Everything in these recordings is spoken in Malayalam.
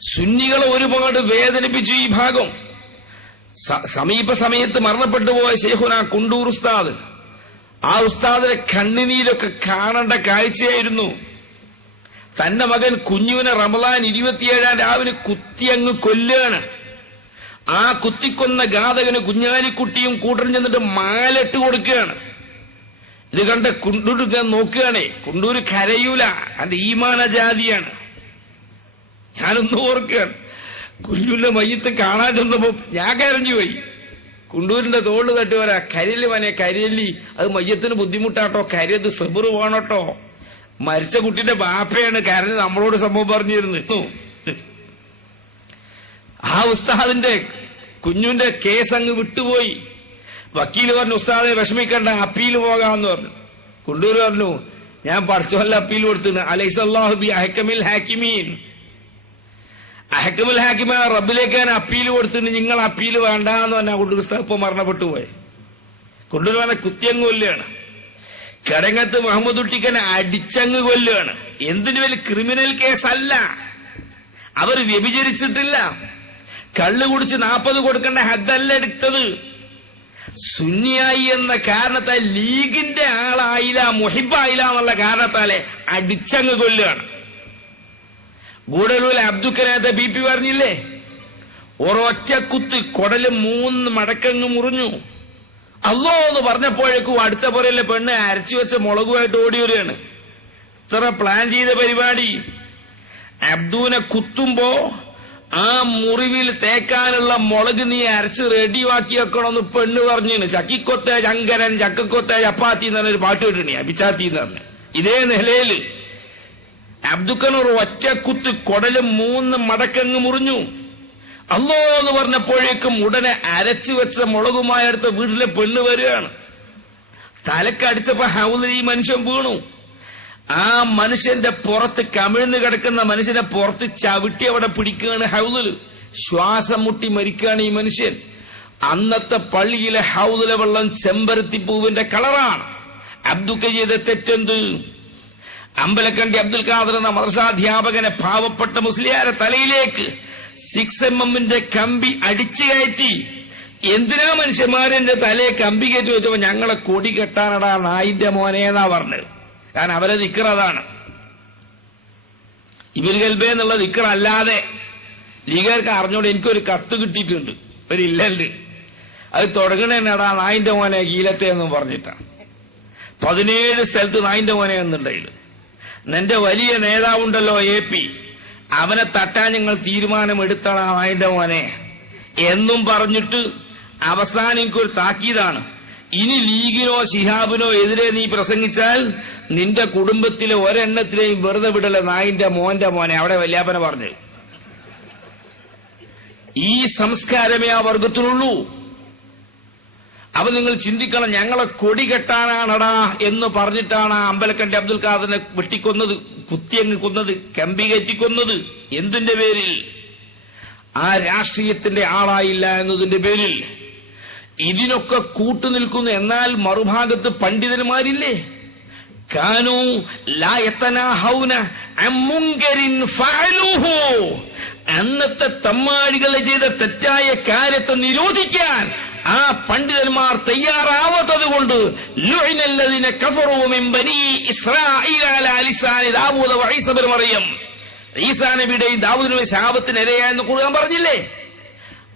സുന്നികളെ ഒരുപാട് വേദനിപ്പിച്ചു ഈ ഭാഗം. സമീപ സമയത്ത് മരണപ്പെട്ടു പോയ ഷെയ്ഖുന കുണ്ടൂർ ഉസ്താദ്. ആ ഉസ്താദിന്റെ കണ്ണിനീരൊക്കെ കാണേണ്ട കാഴ്ചയായിരുന്നു. തന്റെ മകൻ കുഞ്ഞുവിനെ റമദാൻ ഇരുപത്തിയേഴാം രാവിലെ കുത്തിയങ്ങ് കൊല്ലുകയാണ്. ആ കുത്തിക്കൊന്ന ഘാതകന് കുഞ്ഞാലിക്കുട്ടിയും കൂട്ടരും ചെന്നിട്ട് മാലിട്ട് കൊടുക്കുകയാണ്. ഇത് കണ്ട് കുണ്ടൂർ നോക്കുകയാണേ കുണ്ടൂര് കരയൂല അതിന്റെ ഈമാന ജാതിയാണ് ഞാനൊന്ന് ഓർക്കുകയാണ്. കുഞ്ഞുല്ല മയ്യത്ത് കാണാൻ ചെന്നപ്പോ ഞാൻ കരഞ്ഞു പോയി. കുണ്ടൂരിന്റെ തോൾ തട്ടി വരാ കരിയൽ മനെ കരിയല്ലി. അത് മയ്യത്തിന് ബുദ്ധിമുട്ടാട്ടോ കരിയത് സെബറ് പോണട്ടോ മരിച്ച കുട്ടിന്റെ ബാപ്പയാണ് കരഞ്ഞ് നമ്മളോട് സംഭവം പറഞ്ഞിരുന്നു ആ ഉസ്താദിന്റെ കുഞ്ഞുന്റെ കേസ് അങ്ങ് വിട്ടുപോയി. വക്കീൽ പറഞ്ഞു ഉസ്താദെ വിഷമിക്കണ്ട അപ്പീൽ പോകാമെന്ന് പറഞ്ഞു. കുണ്ടൂർ പറഞ്ഞു ഞാൻ പഠിച്ചവല്ല അപ്പീൽ കൊടുത്തു അലൈസ് ബി അഹക്കമിൽ ഹാക്കിമീൻ. അഹക്കമുൽ ഹാക്കിമ റബ്ബിലേക്ക് ഞാൻ അപ്പീൽ കൊടുത്തിട്ട് നിങ്ങൾ അപ്പീൽ വേണ്ട എന്ന് പറഞ്ഞാൽ കുണ്ടൂർ ഇപ്പൊ മരണപ്പെട്ടു പോയി. കുണ്ടൂർ പറഞ്ഞ കുത്തിയങ്ങ് കൊല്ലുകയാണ്. കടങ്ങത്ത് മുഹമ്മദ് ഉട്ടിക്കനെ അടിച്ചങ്ങ് കൊല്ലുകയാണ്. എന്തിനു വലിയ ക്രിമിനൽ കേസല്ല. അവർ വ്യഭിചരിച്ചിട്ടില്ല. കള്ളു കുടിച്ച് നാൽപ്പത് കൊടുക്കേണ്ട ഹദ്ദല്ല എടുത്തത്. സുന്നിയായി എന്ന കാരണത്താൽ ലീഗിന്റെ ആളായില്ല മുഹിബായില്ല എന്നുള്ള കാരണത്താലെ അടിച്ചങ്ങ് കൊല്ലുകയാണ്. ഗൂഡലൂൽ അബ്ദുക്കനാഥ ബി പി പറഞ്ഞില്ലേ? ഒരൊറ്റ കുത്ത് കൊടൽ മൂന്ന് മടക്കങ്ങ് മുറിഞ്ഞു. അല്ലോ എന്ന് പറഞ്ഞപ്പോഴേക്കും അടുത്ത പുറയിലെ പെണ്ണ് അരച്ചു വെച്ച മുളകുമായിട്ട് ഓടി വരികയാണ്. ഇത്ര പ്ലാൻ ചെയ്ത പരിപാടി. അബ്ദുവിനെ കുത്തുമ്പോ ആ മുറിവിൽ തേക്കാനുള്ള മുളക് നീ അരച്ച് റെഡി റെഡിയാക്കി വെക്കണമെന്ന് പെണ്ണ് പറഞ്ഞു ചക്കിക്കൊത്ത ചങ്കരൻ ചക്കക്കൊത്ത ചപ്പാത്തി എന്ന് പറഞ്ഞൊരു പാട്ട് കിട്ടണി അഭിച്ചാത്തി എന്ന് പറഞ്ഞു. ഇതേ നിലയിൽ അബ്ദുക്കനൂർ ഒറ്റക്കുത്ത് കൊടലും മൂന്ന് മടക്കങ്ങ് മുറിഞ്ഞു. അല്ലോ എന്ന് പറഞ്ഞപ്പോഴേക്കും ഉടനെ അരച്ചു വെച്ച മുളകുമായി അടുത്ത വീട്ടിലെ പെണ്ണ് വരികയാണ്. തലക്കടിച്ചപ്പോ ഹൗലിൽ ഈ മനുഷ്യൻ വീണു. ആ മനുഷ്യന്റെ പുറത്ത് കമിഴ്ന്ന് കിടക്കുന്ന മനുഷ്യനെ പുറത്ത് ചവിട്ടി അവിടെ പിടിക്കുകയാണ് ഹൗലിൽ. ശ്വാസം മുട്ടി മരിക്കുകയാണ് ഈ മനുഷ്യൻ. അന്നത്തെ പള്ളിയിലെ ഹൗലിലെ വെള്ളം ചെമ്പരത്തി പൂവിന്റെ കളറാണ്. അബ്ദുക്ക ചെയ്ത തെറ്റെന്ത്? അമ്പലക്കണ്ടി അബ്ദുൽ ഖാദർ എന്ന മദ്രസാധ്യാപകനെ പാവപ്പെട്ട മുസ്ലിയാരെ തലയിലേക്ക് സിക്സ് എം എമ്മിന്റെ കമ്പി അടിച്ചു കയറ്റി. എന്തിനാ മനുഷ്യന്മാരെന്റെ തലയെ കമ്പി കയറ്റി വെച്ചപ്പോ ഞങ്ങളെ കൊടി കെട്ടാനടാ നായിന്റെ മോനേന്നാ പറഞ്ഞത്? കാരണം അവരെ ദിക്കർ അതാണ്. ഗൽബേ എന്നുള്ള ദിക്കർ അല്ലാതെ ലീഗർക്ക് അറിഞ്ഞോണ്ട് എനിക്കൊരു കത്ത് കിട്ടിയിട്ടുണ്ട്. ഒരു ഇല്ലണ്ട്. അത് തുടങ്ങണേടാ നായിന്റെ മോനെ ഗീലത്തെ എന്നും പറഞ്ഞിട്ടാണ്. പതിനേഴ് സ്ഥലത്ത് നായിന്റെ മോനെ എന്നുണ്ടായില്ല നിന്റെ വലിയ നേതാവുണ്ടല്ലോ എ പി അവനെ തട്ടാൻ ഞങ്ങൾ തീരുമാനമെടുത്തണം അതിന്റെ മോനെ. എന്നും പറഞ്ഞിട്ട് അവസാനം എനിക്കൊരു താക്കീതാണ്. ഇനി ലീഗിനോ ശിഹാബിനോ എതിരെ നീ പ്രസംഗിച്ചാൽ നിന്റെ കുടുംബത്തിലെ ഒരെണ്ണത്തിലെയും വെറുതെ വിടല നായിന്റെ മോന്റെ മോനെ അവിടെ വല്യാപ്പന പറഞ്ഞു ഈ സംസ്കാരമേ ആ വർഗത്തിലുള്ളൂ. അപ്പൊ നിങ്ങൾ ചിന്തിക്കണം ഞങ്ങളെ കൊടി കെട്ടാനാണടാ എന്ന് പറഞ്ഞിട്ടാണ് ആ അമ്പലക്കണ്ടി അബ്ദുൽ ഖാദറിനെ വെട്ടിക്കൊന്നത് കുത്തിയങ്ങ് കൊന്നത് കമ്പി കയറ്റിക്കൊന്നത് എന്തിന്റെ പേരിൽ? ആ രാഷ്ട്രീയത്തിന്റെ ആളായില്ല എന്നതിന്റെ പേരിൽ. ഇതിനൊക്കെ കൂട്ടുനിൽക്കുന്നു എന്നാൽ മറുഭാഗത്ത് പണ്ഡിതന്മാരില്ലേ? കാനു അന്നത്തെ തമ്മാടികളെ ചെയ്ത തെറ്റായ കാര്യത്തെ നിരോധിക്കാൻ ആ പണ്ഡിതന്മാർ തയ്യാറാവാത്തത് കൊണ്ട് മറിയം. ഈസാ ശാപത്തിന് ഇരയായെന്ന് ഖുർആൻ പറഞ്ഞില്ലേ?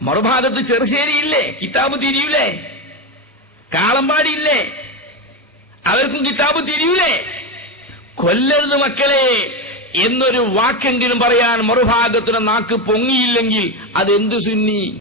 മറുഭാഗത്ത് ചെറുശ്ശേരിയില്ലേ? കിതാബ് തിരിയൂലേ? കാളമ്പാടിയില്ലേ? അവർക്കും കിതാബ് തിരിയൂലേ? കൊല്ലരുത് മക്കളെ എന്നൊരു വാക്കെങ്കിലും പറയാൻ മറുഭാഗത്തിന് നാക്ക് പൊങ്ങിയില്ലെങ്കിൽ അതെന്ത് സുന്നി?